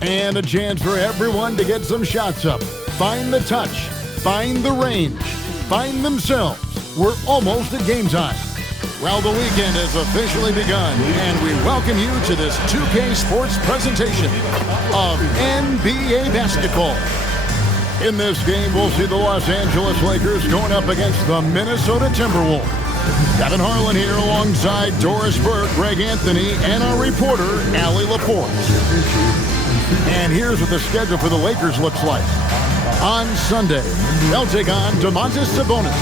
And a chance for everyone to get some shots up. Find the touch. Find the range. Find themselves. We're almost at game time. Well, the weekend has officially begun, and we welcome you to this 2K Sports presentation of NBA basketball. In this game, we'll see the Los Angeles Lakers going up against the Minnesota Timberwolves. Kevin Harlan here alongside Doris Burke, Greg Anthony, and our reporter, Allie LaForce. And here's what the schedule for the Lakers looks like. On Sunday, they'll take on Domantas Sabonis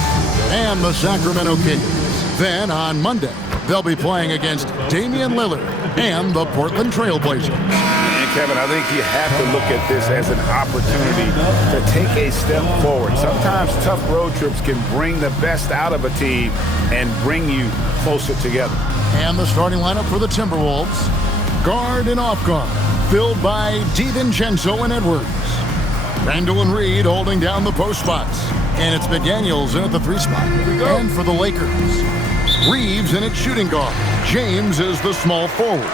and the Sacramento Kings. Then on Monday, they'll be playing against Damian Lillard and the Portland Trail Blazers. And Kevin, I think you have to look at this as an opportunity to take a step forward. Sometimes tough road trips can bring the best out of a team and bring you closer together. And the starting lineup for the Timberwolves, guard and off guard, filled by DiVincenzo and Edwards. Randall and Reed holding down the post spots. And it's McDaniels in at the 3 spot. And for the Lakers, Reeves in at shooting guard. James is the small forward.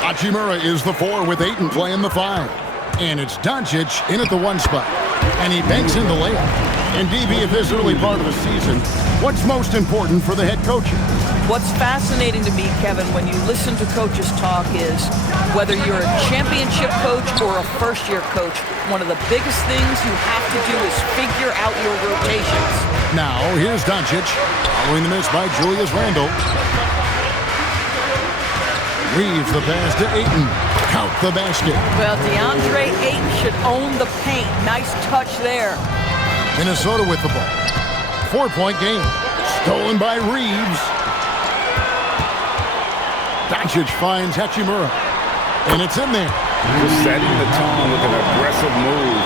Hachimura is the 4 with Ayton playing the 5. And it's Doncic in at the 1 spot. And he banks in the layup. And DB, at this early part of the season, what's most important for the head coach? What's fascinating to me, Kevin, when you listen to coaches talk is whether you're a championship coach or a first-year coach, one of the biggest things you have to do is figure out your rotations. Now, here's Doncic, following the miss by Julius Randle. Reeves the pass to Ayton. Count the basket. Well, DeAndre Ayton should own the paint. Nice touch there. Minnesota with the ball. 4-point game. Stolen by Reeves. Doncic finds Hachimura. And it's in there. Just setting the tone with an aggressive move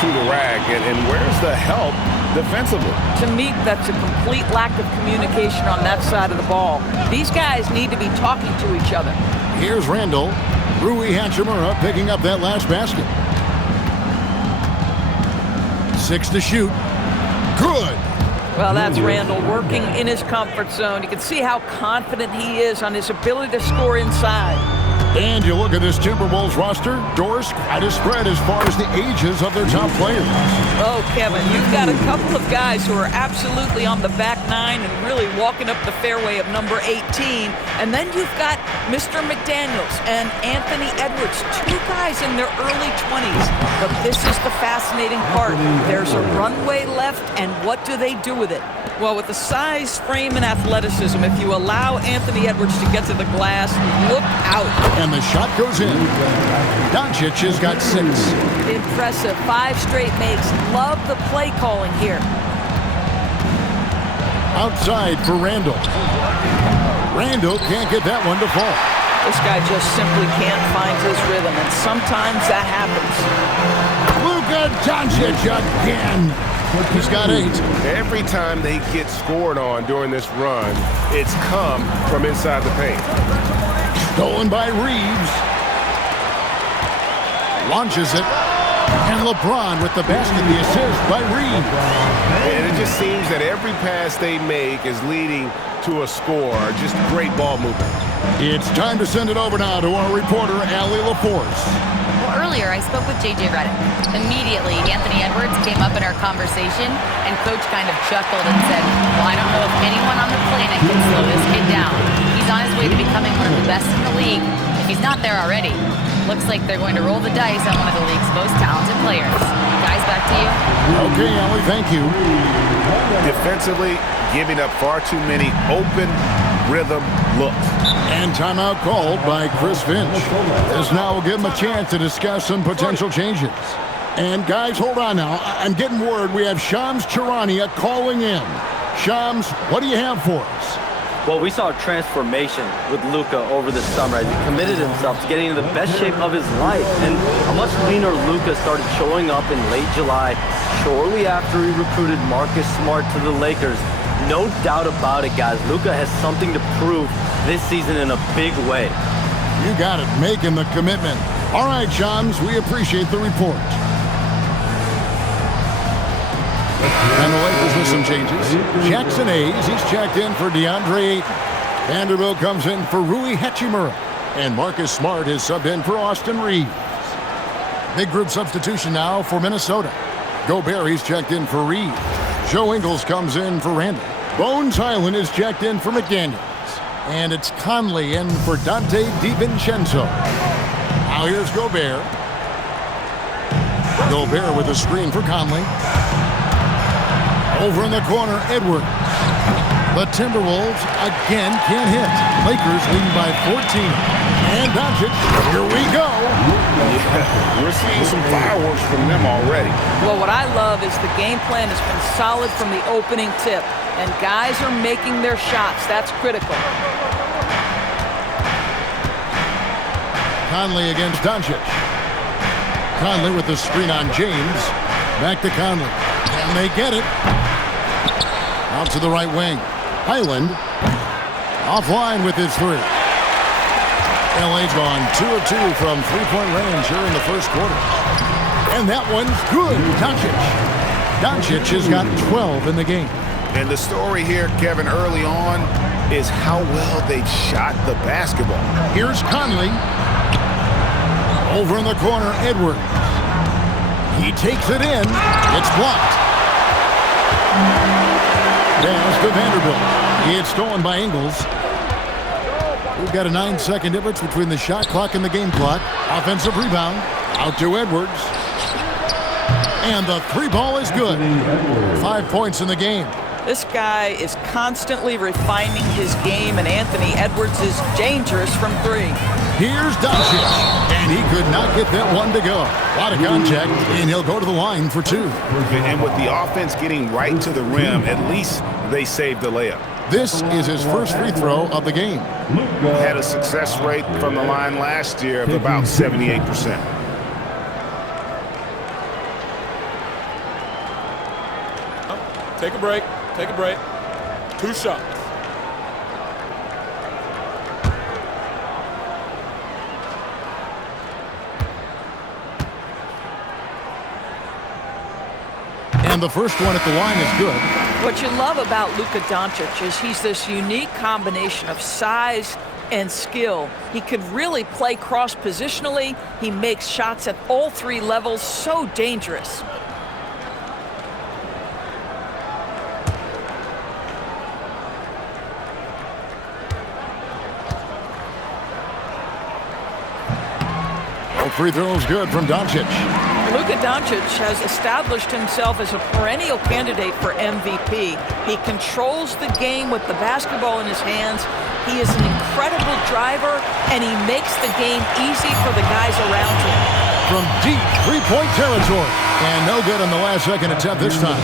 to the rack. And where's the help defensively? To me, that's a complete lack of communication on that side of the ball. These guys need to be talking to each other. Here's Randall. Rui Hachimura picking up that last basket. 6 to shoot. Good. Well, that's Randall working in his comfort zone. You can see how confident he is on his ability to score inside. And you look at this Timberwolves roster, Doris, quite a spread as far as the ages of their top players. Oh, Kevin, you've got a couple of guys who are absolutely on the back 9 and really walking up the fairway of number 18. And then you've got Mr. McDaniels and Anthony Edwards, 2 guys in their early 20s. But this is the fascinating part. There's a runway left, and what do they do with it? Well, with the size, frame, and athleticism, if you allow Anthony Edwards to get to the glass, look out. And the shot goes in. Doncic has got 6. Impressive. 5 straight makes. Love the play calling here. Outside for Randall. Randall can't get that one to fall. This guy just simply can't find his rhythm, and sometimes that happens. Luka Doncic again. He's got 8. Every time they get scored on during this run, it's come from inside the paint. Stolen by Reeves. Launches it. And LeBron with the basket, the assist by Reeves. And it just seems that every pass they make is leading to a score. Just great ball movement. It's time to send it over now to our reporter, Allie LaForce. Well, earlier I spoke with J.J. Redick. Immediately, Anthony Edwards came up in our conversation, and Coach kind of chuckled and said, well, I don't know if anyone on the planet can slow this kid down. He's on his way to becoming one of the best in the league. If he's not there already, looks like they're going to roll the dice on one of the league's most talented players. Guys, back to you. Okay, Allie, thank you. Defensively, giving up far too many open rhythm looks. And timeout called by Chris Finch. This now will give him a chance to discuss some potential changes. And guys, hold on now. I'm getting word we have Shams Charania calling in. Shams, what do you have for us? Well, we saw a transformation with Luka over the summer as he committed himself to getting into the best shape of his life. And a much leaner Luka started showing up in late July, shortly after he recruited Marcus Smart to the Lakers. No doubt about it, guys. Luka has something to prove this season in a big way. You got it, making the commitment. All right, Shams, we appreciate the report. And the Lakers with some changes. Jackson Hayes, he's checked in for DeAndre Ayton. Vanderbilt comes in for Rui Hachimura. And Marcus Smart is subbed in for Austin Reeves. Big group substitution now for Minnesota. Gobert, he's checked in for Reed. Joe Ingles comes in for Randall. Bones Highland is checked in for McDaniels. And it's Conley in for Dante DiVincenzo. Now here's Gobert. Gobert with a screen for Conley. Over in the corner, Edwards. The Timberwolves again can't hit. Lakers leading by 14. And Doncic, here we go. Yeah, we're seeing some fireworks from them already. Well, what I love is the game plan has been solid from the opening tip. And guys are making their shots. That's critical. Conley against Doncic. Conley with the screen on James. Back to Conley. And they get it. Out to the right wing. Highland offline with his three. LA's gone 2 of 2 from three-point range here in the first quarter. And that one's good. Doncic has got 12 in the game. And the story here, Kevin, early on is how well they shot the basketball. Here's Conley. Over in the corner, Edwards. He takes it in. It's blocked. Pass to Vanderbilt. It's stolen by Ingles. We've got a 9-second difference between the shot clock and the game clock. Offensive rebound. Out to Edwards. And the three ball is good. 5 points in the game. This guy is constantly refining his game, and Anthony Edwards is dangerous from three. Here's Doncic, and he could not get that one to go. A lot of contact, and he'll go to the line for two. And with the offense getting right to the rim, at least they saved the layup. This is his first free throw of the game. Had a success rate from the line last year of about 78%. Take a break. Take a break. 2 shots. And the first one at the line is good. What you love about Luka Doncic is he's this unique combination of size and skill. He could really play cross-positionally. He makes shots at all three levels, so dangerous. Free throws good from Doncic. Luka Doncic has established himself as a perennial candidate for MVP. He controls the game with the basketball in his hands. He is an incredible driver, and he makes the game easy for the guys around him. From deep three-point territory. And no good on the last second attempt this time.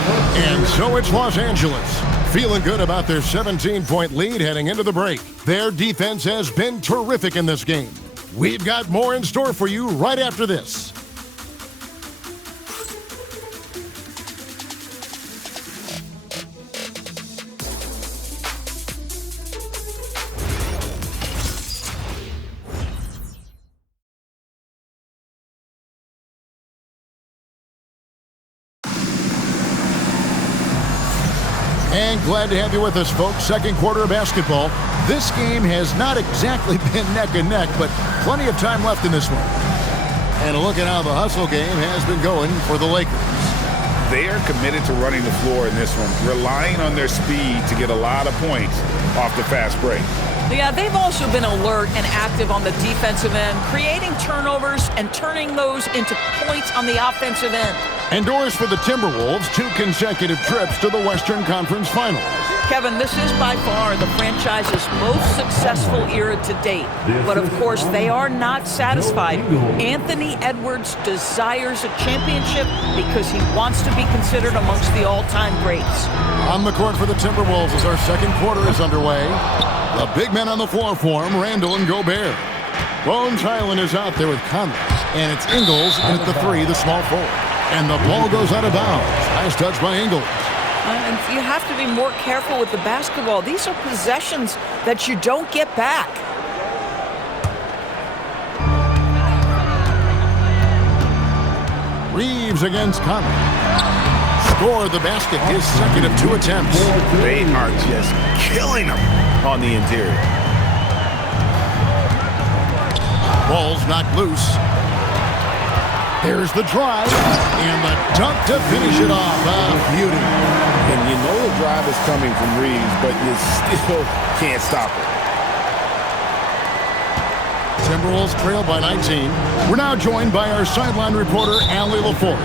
And so it's Los Angeles. Feeling good about their 17-point lead heading into the break. Their defense has been terrific in this game. We've got more in store for you right after this. And glad to have you with us, folks. Second quarter of basketball. This game has not exactly been neck and neck, but plenty of time left in this one. And a look at how the hustle game has been going for the Lakers. They are committed to running the floor in this one, relying on their speed to get a lot of points off the fast break. Yeah, they've also been alert and active on the defensive end, creating turnovers and turning those into points on the offensive end. Endorse for the Timberwolves 2 consecutive trips to the Western Conference Finals. Kevin, this is by far the franchise's most successful era to date. But of course, they are not satisfied. Anthony Edwards desires a championship because he wants to be considered amongst the all-time greats. On the court for the Timberwolves as our second quarter is underway. The big men on the floor for him, Randall and Gobert. Bones Highland is out there with Conley. And it's Ingles in at the 3, the small forward. And the ball goes out of bounds. Nice touch by Ingles. And you have to be more careful with the basketball. These are possessions that you don't get back. Reeves against Conley. Scored the basket, his second of 2 attempts. They are just killing them on the interior. Ball's knocked loose. There's the drive, and the dunk to finish it off. Beauty. And you know the drive is coming from Reeves, but you still can't stop it. Timberwolves trail by 19. We're now joined by our sideline reporter, Allie LaForce.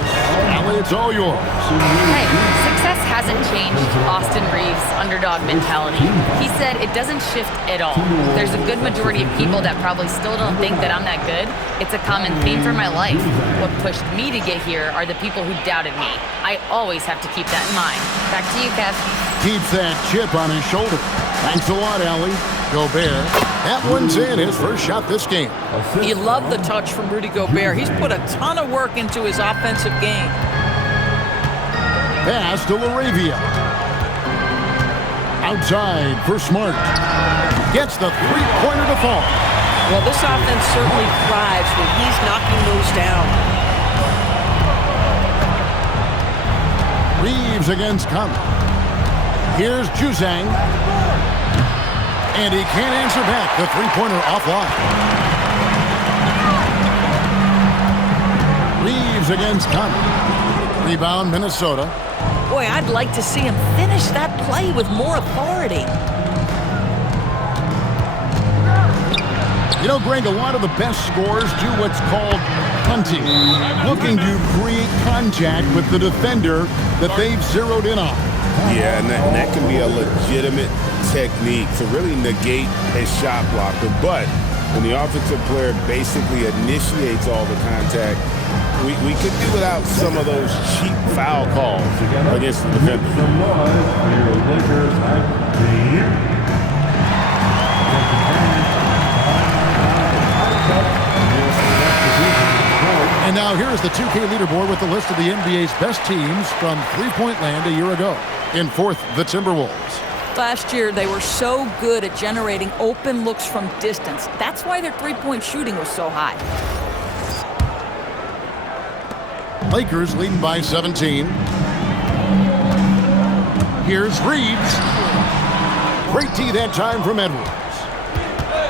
Allie, it's all yours. Hey, success hasn't changed Austin Reeves' underdog mentality. He said it doesn't shift at all. There's a good majority of people that probably still don't think that I'm that good. It's a common theme for my life. What pushed me to get here are the people who doubted me. I always have to keep that in mind. Back to you, Kev. Keeps that chip on his shoulder. Thanks a lot, Allie. Gobert. That one's in, his first shot this game. You love the touch from Rudy Gobert. He's put a ton of work into his offensive game. Pass to LaRavia. Outside for Smart. Gets the three-pointer to fall. Well, this offense certainly thrives when he's knocking those down. Reeves against Conley. Here's Juzang. And he can't answer back. The three-pointer offline. Reeves against Conley. Rebound, Minnesota. Boy, I'd like to see him finish that play with more authority. You know, Greg, a lot of the best scorers do what's called hunting, looking to create contact with the defender that they've zeroed in on. Yeah, and that can be a legitimate technique to really negate a shot blocker. But when the offensive player basically initiates all the contact, we could do without some of those cheap foul calls against the defender. And now here's the 2K leaderboard with the list of the NBA's best teams from three-point land a year ago. In fourth, the Timberwolves. Last year, they were so good at generating open looks from distance. That's why their three-point shooting was so high. Lakers leading by 17. Here's Reeves. Great D that time from Edwards.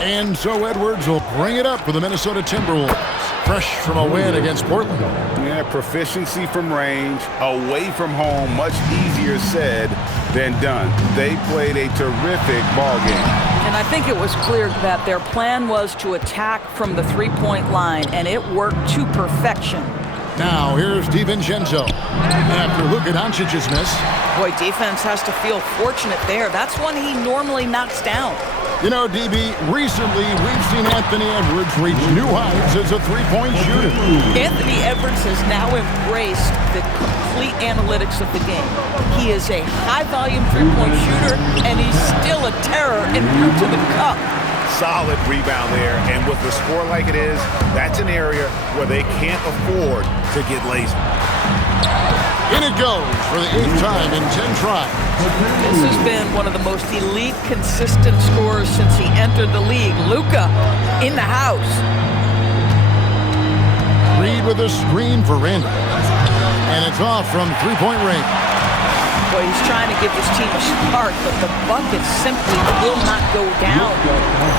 And so Edwards will bring it up for the Minnesota Timberwolves. Fresh from a win against Portland. Yeah, proficiency from range, away from home, much easier said than done. They played a terrific ball game. And I think it was clear that their plan was to attack from the three-point line, and it worked to perfection. Now here's DiVincenzo. After Luka Doncic's miss. Boy, defense has to feel fortunate there. That's one he normally knocks down. You know, DB, recently we've seen Anthony Edwards reach new heights as a three-point shooter. Anthony Edwards has now embraced the complete analytics of the game. He is a high-volume three-point shooter, and he's still a terror en route to the cup. Solid rebound there, and with the score like it is, that's an area where they can't afford to get lazy. In it goes for the 8th time in 10 tries. This has been one of the most elite, consistent scorers since he entered the league. Luka in the house. Reed with a screen for Randall. And it's off from three-point range. Boy, he's trying to give this team a spark, but the bucket simply will not go down.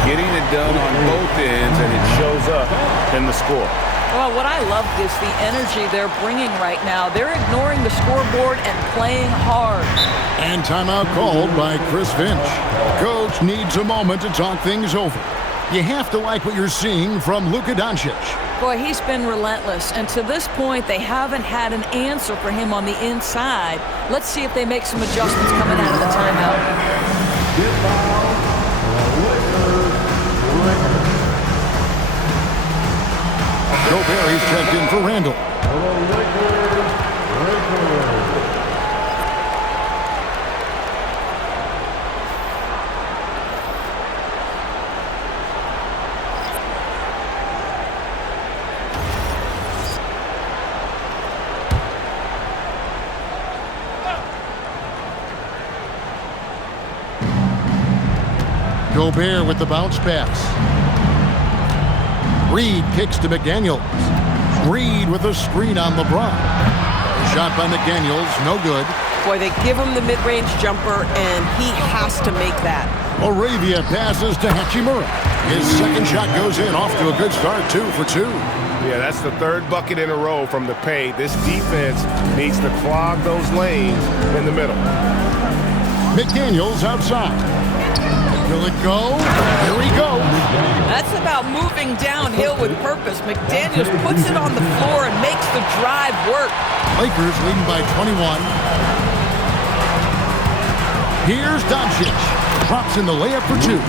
Getting it done on both ends, and it shows up in the score. Well, what I love is the energy they're bringing right now. They're ignoring the scoreboard and playing hard. And timeout called by Chris Finch. Coach needs a moment to talk things over. You have to like what you're seeing from Luka Doncic. Boy, he's been relentless, and to this point, they haven't had an answer for him on the inside. Let's see if they make some adjustments coming out of the timeout. Gobert, he's checked in for Randall. Gobert with the bounce pass. Reed kicks to McDaniels. Reed with a screen on LeBron. Shot by McDaniels, no good. Boy, they give him the mid-range jumper, and he has to make that. Arabia passes to Hachimura. His second shot goes in, off to a good start, 2 for 2. Yeah, that's the third bucket in a row from the paint. This defense needs to clog those lanes in the middle. McDaniels outside. Will it go? Here he goes. That's about moving downhill with purpose. McDaniels puts it on the floor and makes the drive work. Lakers leading by 21. Here's Doncic. Drops in the layup for 2.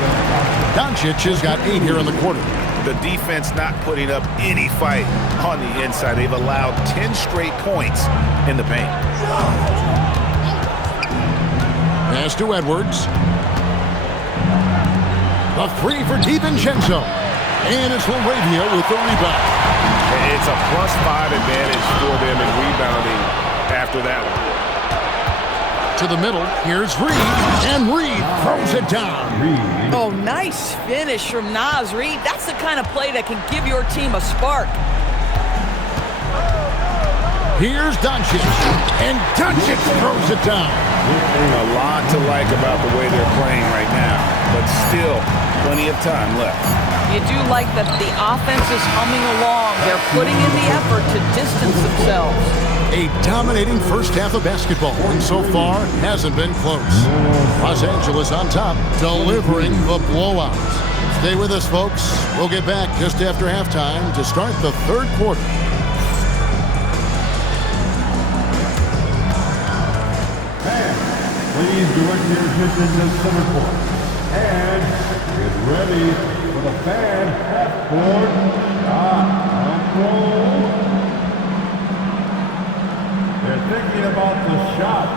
Doncic has got 8 here in the quarter. The defense not putting up any fight on the inside. They've allowed 10 straight points in the paint. Pass to Edwards. A 3 for DiVincenzo. And it's Laravia with the rebound. It's a +5 advantage for them in rebounding after that one. To the middle, here's Reed, and Reed throws it down. Oh, nice finish from Naz Reid. That's the kind of play that can give your team a spark. Here's Doncic, and Doncic throws it down. A lot to like about the way they're playing right now, but still plenty of time left. You do like that the offense is humming along. They're putting in the effort to distance themselves. A dominating first half of basketball, and so far hasn't been close. Los Angeles on top, delivering the blowout. Stay with us, folks. We'll get back just after halftime to start the third quarter. Please direct your attention to center court. And get ready for the fan half-court shot and roll. They're thinking about the shot.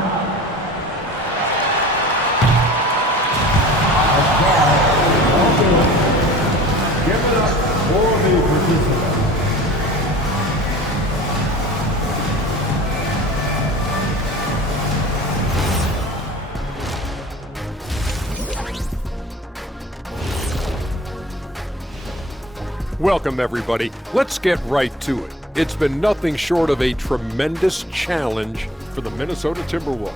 Give it up for the participants. Welcome, everybody. Let's get right to it. It's been nothing short of a tremendous challenge for the Minnesota Timberwolves.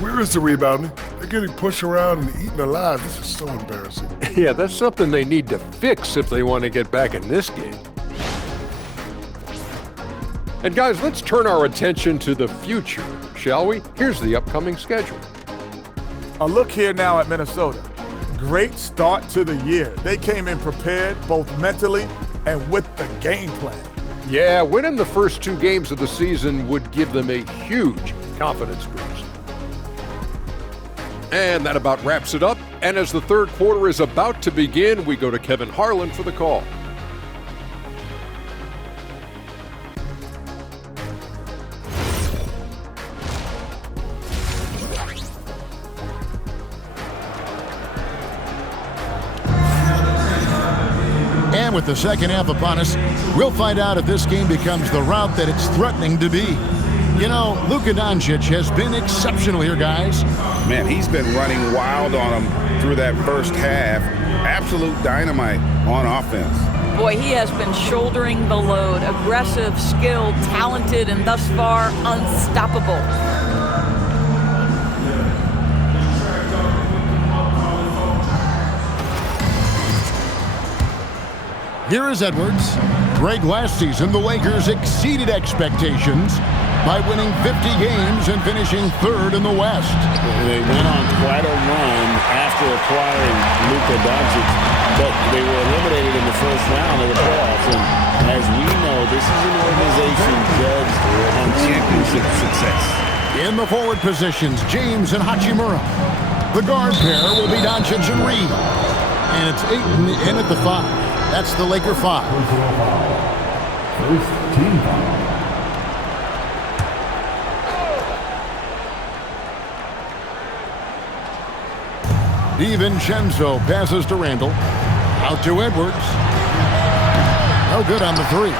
Where is the rebounding? They're getting pushed around and eaten alive. This is so embarrassing. Yeah, that's something they need to fix if they want to get back in this game. And guys, let's turn our attention to the future, shall we? Here's the upcoming schedule. A look here now at Minnesota. Great start to the year. They came in prepared both mentally and with the game plan. Yeah, winning the first 2 games of the season would give them a huge confidence boost. And that about wraps it up. And as the third quarter is about to begin, we go to Kevin Harlan for the call. And with the second half upon us, we'll find out if this game becomes the route that it's threatening to be. You know, Luka Doncic has been exceptional here, guys. Man, he's been running wild on them through that first half. Absolute dynamite on offense. Boy, he has been shouldering the load. Aggressive, skilled, talented, and thus far, unstoppable. Here is Edwards. Greg, last season, the Lakers exceeded expectations by winning 50 games and finishing 3rd in the West. They went on quite a run after acquiring Luka Doncic, but they were eliminated in the first round of the playoffs. And as we know, this is an organization judged on championship success. In the forward positions, James and Hachimura. The guard pair will be Doncic and Reed. And it's Ayton in at the 5. That's the Laker 5. First team foul. DiVincenzo passes to Randall. Out to Edwards. No good on the 3.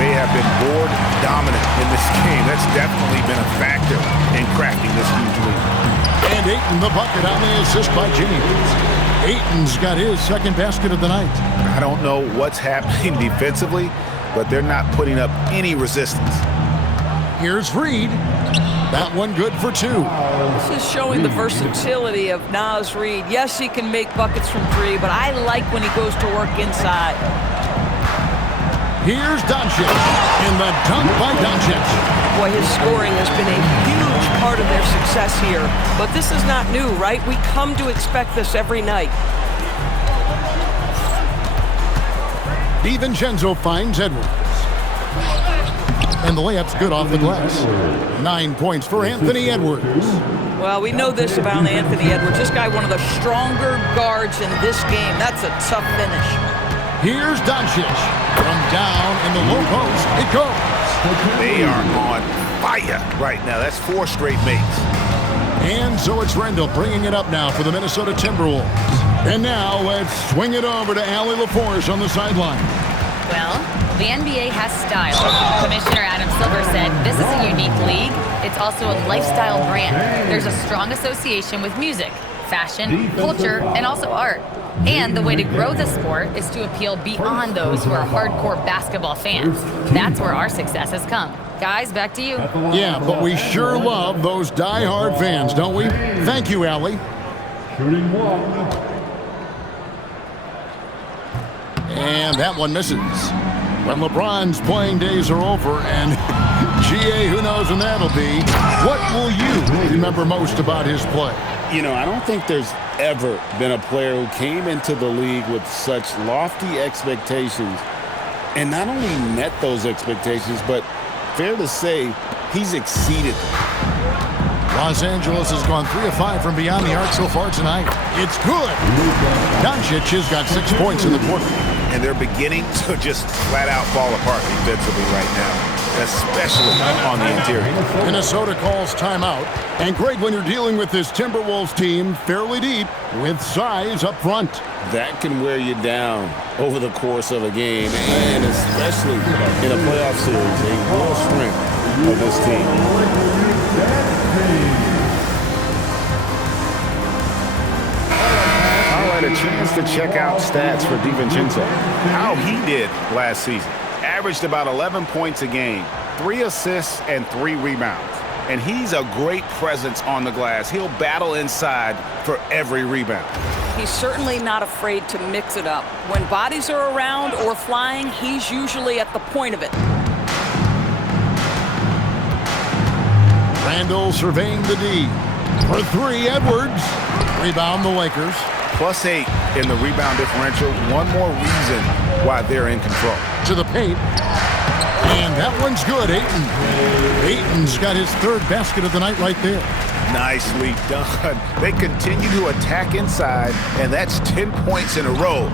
They have been board dominant in this game. That's definitely been a factor in cracking this huge lead. And Ayton the bucket on the assist by James. Ayton's got his second basket of the night. I don't know what's happening defensively, but they're not putting up any resistance. Here's Reed. That one good for 2. This is showing the versatility of Naz Reid. Yes, he can make buckets from 3, but I like when he goes to work inside. Here's Doncic, and the dunk by Doncic. Boy, his scoring has been a huge part of their success here. But this is not new, right? We come to expect this every night. DiVincenzo finds Edwards. And the layup's good off the glass. 9 points for Anthony Edwards. Well, we know this about Anthony Edwards. This guy, one of the stronger guards in this game. That's a tough finish. Here's Doncic. From down in the low post, it goes. They are on fire right now. That's 4 straight makes. And so it's Randall bringing it up now for the Minnesota Timberwolves. And now let's swing it over to Allie LaForce on the sideline. Well, the NBA has style. Commissioner Adam Silver said this is a unique league. It's also a lifestyle brand. There's a strong association with music, fashion, culture, and also art. And the way to grow the sport is to appeal beyond those who are hardcore basketball fans. That's where our success has come. Guys, back to you. Yeah, but we sure love those die-hard fans, don't we? Thank you, Allie. Shooting one. And that one misses. When LeBron's playing days are over, and GA, who knows when that'll be, what will you remember most about his play? You know, I don't think there's ever been a player who came into the league with such lofty expectations and not only met those expectations, but fair to say, he's exceeded them. Los Angeles has gone 3 of 5 from beyond the arc so far tonight. It's good. Doncic has got 6 points in the quarter. And they're beginning to just flat out fall apart defensively right now, especially on the interior. Minnesota calls timeout. And Greg, when you're dealing with this Timberwolves team fairly deep with size up front, that can wear you down over the course of a game, and especially in a playoff series, a real strength of this team. A chance to check out stats for DiVincenzo. How he did last season. Averaged about 11 points a game, 3 assists and 3 rebounds. And he's a great presence on the glass. He'll battle inside for every rebound. He's certainly not afraid to mix it up. When bodies are around or flying, he's usually at the point of it. Randall surveying the D. For 3, Edwards. Rebound the Lakers. +8 in the rebound differential. One more reason why they're in control. To the paint. And that one's good, Ayton. Ayton's got his 3rd basket of the night right there. Nicely done. They continue to attack inside, and that's 10 points in a row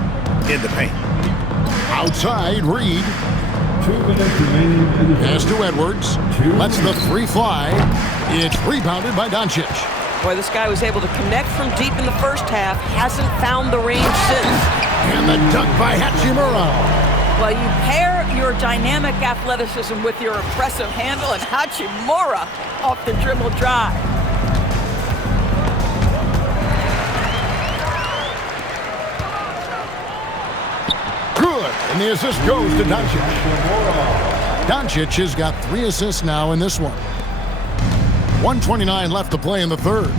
in the paint. Outside, Reed. 2 minutes remaining. Pass to Edwards. Lets the 3 fly. It's rebounded by Doncic. Boy, this guy was able to connect from deep in the first half, hasn't found the range since. And the dunk by Hachimura. Well, you pair your dynamic athleticism with your impressive handle, and Hachimura off the dribble drive. Good, and the assist goes to Doncic. Doncic has got 3 assists now in this one. 1:29 left to play in the 3rd.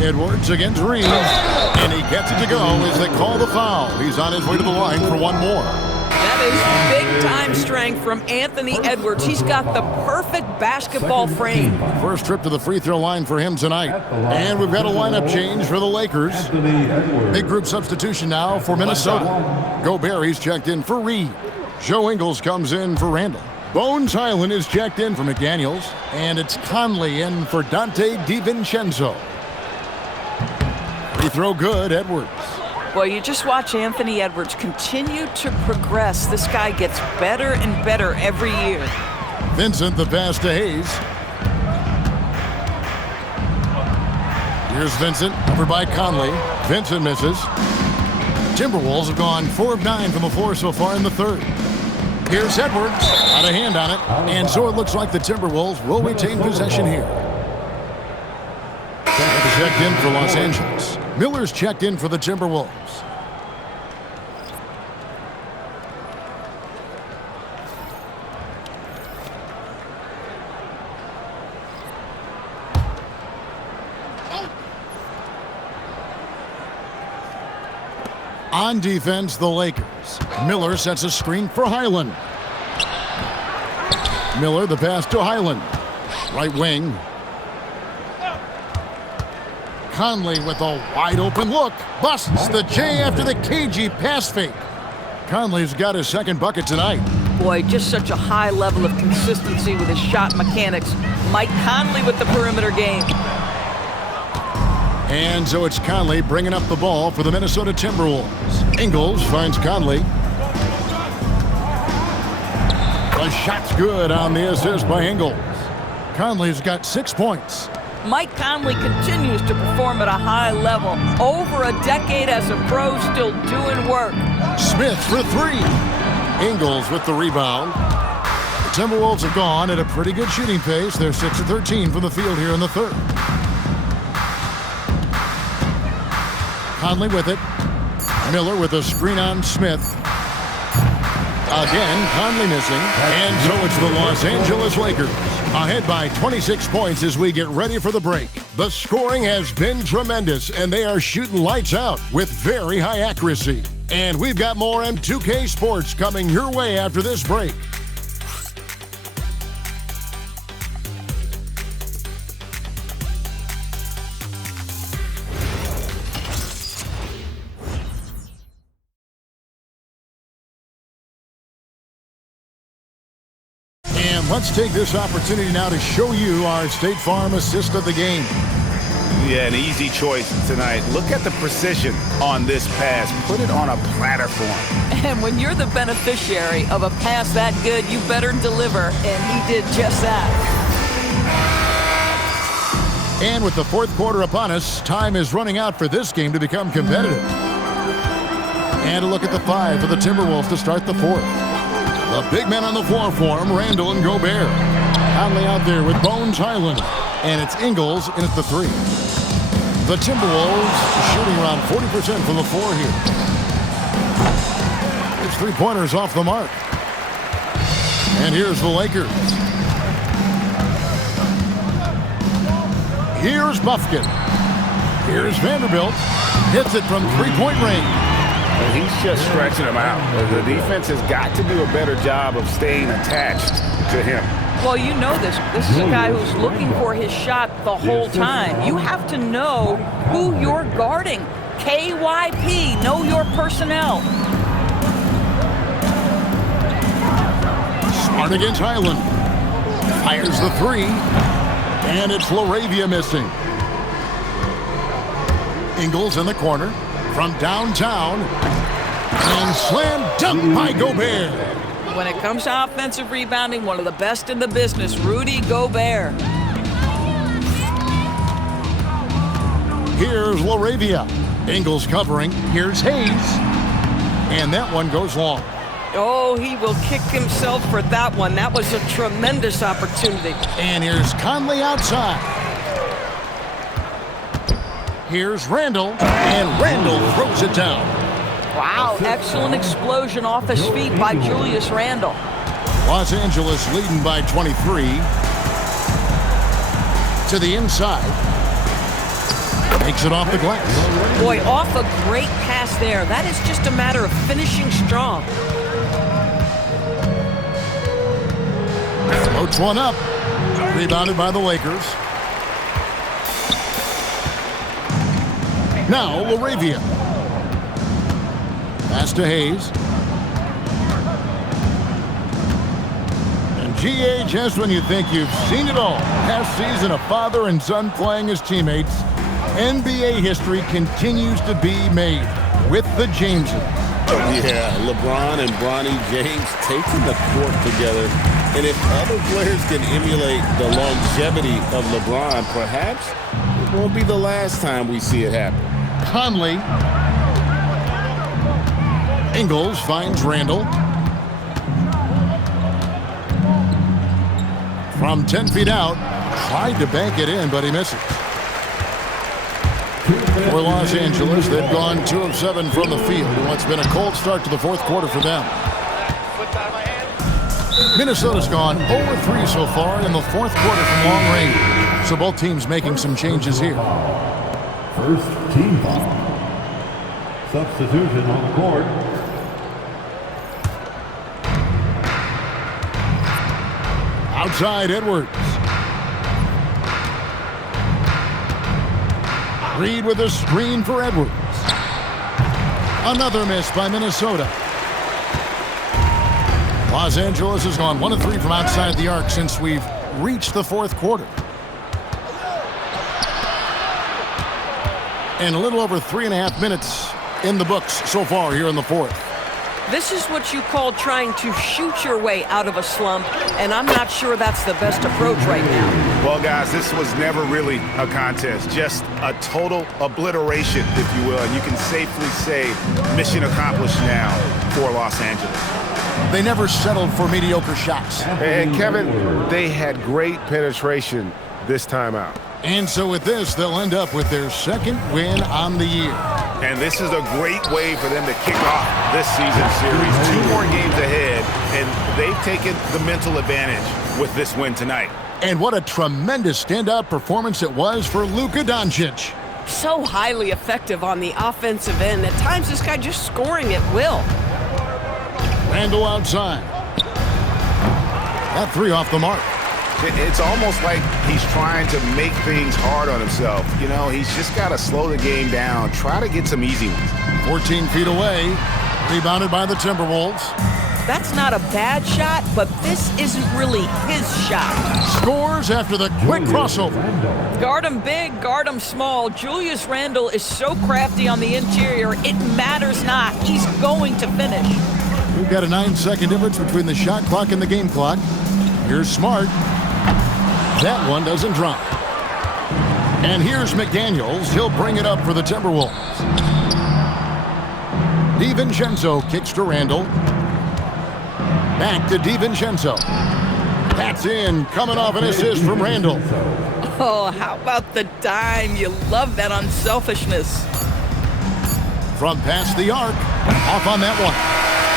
Edwards against Reed, and he gets it to go as they call the foul. He's on his way to the line for one more. That is big-time strength from Anthony Edwards. He's got the perfect basketball frame. First trip to the free throw line for him tonight. And we've got a lineup change for the Lakers. Big group substitution now for Minnesota. Gobert, he's checked in for Reed. Joe Ingles comes in for Randall. Bones Highland is checked in for McDaniels, and it's Conley in for Dante DiVincenzo. Free throw good, Edwards. Well, you just watch Anthony Edwards continue to progress. This guy gets better and better every year. Vincent, the pass to Hayes. Here's Vincent, over by Conley. Vincent misses. Timberwolves have gone 4 of 9 from the floor so far in the 3rd. Here's Edwards, out of hand on it, and so it looks like the Timberwolves will retain possession here. Checked in for Los Angeles. Miller's checked in for the Timberwolves. On defense, the Lakers. Miller sets a screen for Highland. Miller, the pass to Highland. Right wing. Conley with a wide open look. Busts the J after the cagey pass fake. Conley's got his second bucket tonight. Boy, just such a high level of consistency with his shot mechanics. Mike Conley with the perimeter game. And so it's Conley bringing up the ball for the Minnesota Timberwolves. Ingles finds Conley. The shot's good on the assist by Ingles. Conley's got 6 points. Mike Conley continues to perform at a high level. Over a decade as a pro, still doing work. Smith for three. Ingles with the rebound. The Timberwolves have gone at a pretty good shooting pace. They're 6 of 13 from the field here in the third. Conley with it. Miller with a screen on Smith. Again, Conley missing. And so it's the Los Angeles Lakers ahead by 26 points as we get ready for the break. The scoring has been tremendous, and they are shooting lights out with very high accuracy. And we've got more M2K Sports coming your way after this break. And let's take this opportunity now to show you our State Farm assist of the game. Yeah, an easy choice tonight. Look at the precision on this pass. Put it on a platter for him. And when you're the beneficiary of a pass that good, you better deliver, and he did just that. And with the fourth quarter upon us, time is running out for this game to become competitive. And a look at the five for the Timberwolves to start the fourth. The big men on the floor for him, Randall and Gobert. Conley out there with Bones Highland. And it's Ingles in at the three. The Timberwolves shooting around 40% from the floor here. It's three-pointers off the mark. And here's the Lakers. Here's Buffkin. Here's Vanderbilt. Hits it from three-point range. And he's just stretching him out. The defense has got to do a better job of staying attached to him. Well, you know this. This is a guy who's looking for his shot the whole time. You have to know who you're guarding. KYP, know your personnel. Smart against Highland. Fires the three. And it's LaRavia missing. Ingles in the corner from downtown. And slam dunk by Gobert. When it comes to offensive rebounding, one of the best in the business, Rudy Gobert. Here's LaRavia. Ingles covering. Here's Hayes. And that one goes long. Oh, he will kick himself for that one. That was a tremendous opportunity. And here's Conley outside. Here's Randall. And Randall throws it down. Wow, excellent explosion off his feet by Julius Randle. Los Angeles leading by 23. To the inside. Makes it off the glass. Boy, off a great pass there. That is just a matter of finishing strong. Floats one up. Rebounded by the Lakers. Now LaRavia. Pass to Hayes. And GA, just when you think you've seen it all, past season of father and son playing as teammates, NBA history continues to be made with the Jameses. Yeah, LeBron and Bronny James taking the court together. And if other players can emulate the longevity of LeBron, perhaps it won't be the last time we see it happen. Conley. Ingles finds Randall. From 10 feet out, tried to bank it in, but he misses. For Los Angeles, they've gone 2 of 7 from the field in what's been a cold start to the fourth quarter for them. Minnesota's gone 0-3 so far in the fourth quarter from long range. So both teams making some changes here. First team foul. Substitution on the court. Outside Edwards. Reed with a screen for Edwards. Another miss by Minnesota. Los Angeles has gone 1 of 3 from outside the arc since we've reached the fourth quarter. And a little over 3.5 minutes in the books so far here in the fourth. This is what you call trying to shoot your way out of a slump, and I'm not sure that's the best approach right now. Well, guys, this was never really a contest, just a total obliteration, if you will, and you can safely say mission accomplished now for Los Angeles. They never settled for mediocre shots. And Kevin, they had great penetration this time out. And so with this, they'll end up with their second win on the year. And this is a great way for them to kick off this season series. 2 more games ahead, and they've taken the mental advantage with this win tonight. And what a tremendous standout performance it was for Luka Doncic. So highly effective on the offensive end. At times, this guy just scoring at will. Randle outside. That 3 off the mark. It's almost like he's trying to make things hard on himself. You know, he's just got to slow the game down, try to get some easy ones. 14 feet away, rebounded by the Timberwolves. That's not a bad shot, but this isn't really his shot. Scores after the quick crossover. Guard him big, guard him small. Julius Randle is so crafty on the interior, it matters not. He's going to finish. We've got a 9-second difference between the shot clock and the game clock. Here's Smart. That one doesn't drop. And here's McDaniels. He'll bring it up for the Timberwolves. DiVincenzo kicks to Randle. Back to DiVincenzo. That's in, coming off an assist from Randle. Oh, how about the dime? You love that unselfishness. From past the arc, off on that one.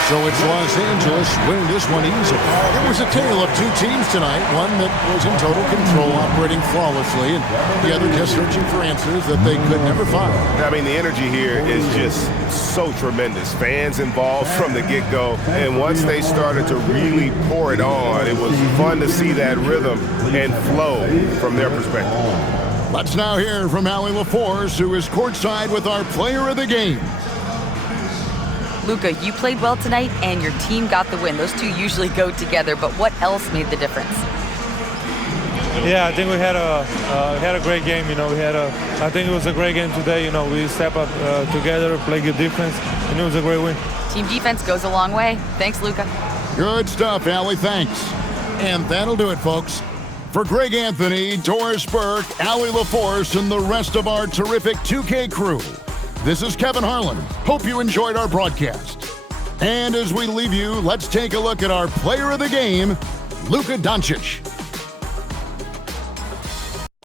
So it's Los Angeles winning this one easily. It was a tale of 2 teams tonight, one that was in total control, operating flawlessly, and the other just searching for answers that they could never find. I mean, the energy here is just so tremendous. Fans involved from the get-go, and once they started to really pour it on, it was fun to see that rhythm and flow from their perspective. Let's now hear from Allie LaForce, who is courtside with our player of the game. Luka, you played well tonight, and your team got the win. Those two usually go together, but what else made the difference? Yeah, I think we had a great game. You know, I think it was a great game today. You know, we step up together, play good defense, and it was a great win. Team defense goes a long way. Thanks, Luka. Good stuff, Allie. Thanks. And that'll do it, folks. For Greg Anthony, Doris Burke, Allie LaForce, and the rest of our terrific 2K crew, this is Kevin Harlan. Hope you enjoyed our broadcast. And as we leave you, let's take a look at our player of the game, Luka Doncic.